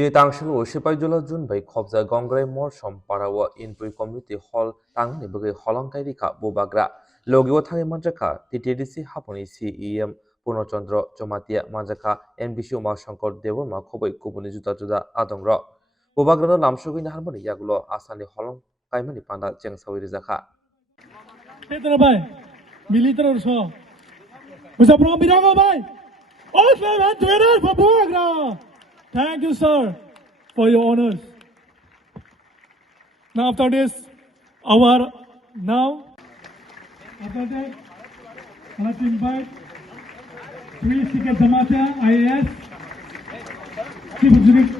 Tini tangshilo sipaijula jun bai khobja gongrai mor somparawa inpui community hall tangni bagi holong kairi ka bubagra logiwa thangi manjaka TTDC haponi CEM Purnochandra Chomatia manjaka NBC Uma Shankar Devarma khobai kubuni juta juda adongro bubagra lamsugui harmoni yagulo asani holong kaimani panda chengsawi rijaka Petra bai, militer urso. Usa pro birango bai. All five and together for Buagra. Thank you, sir, for your honors. Now after this, after that, I'd like to invite Sri Sikar Samatya IAS, Chief Executive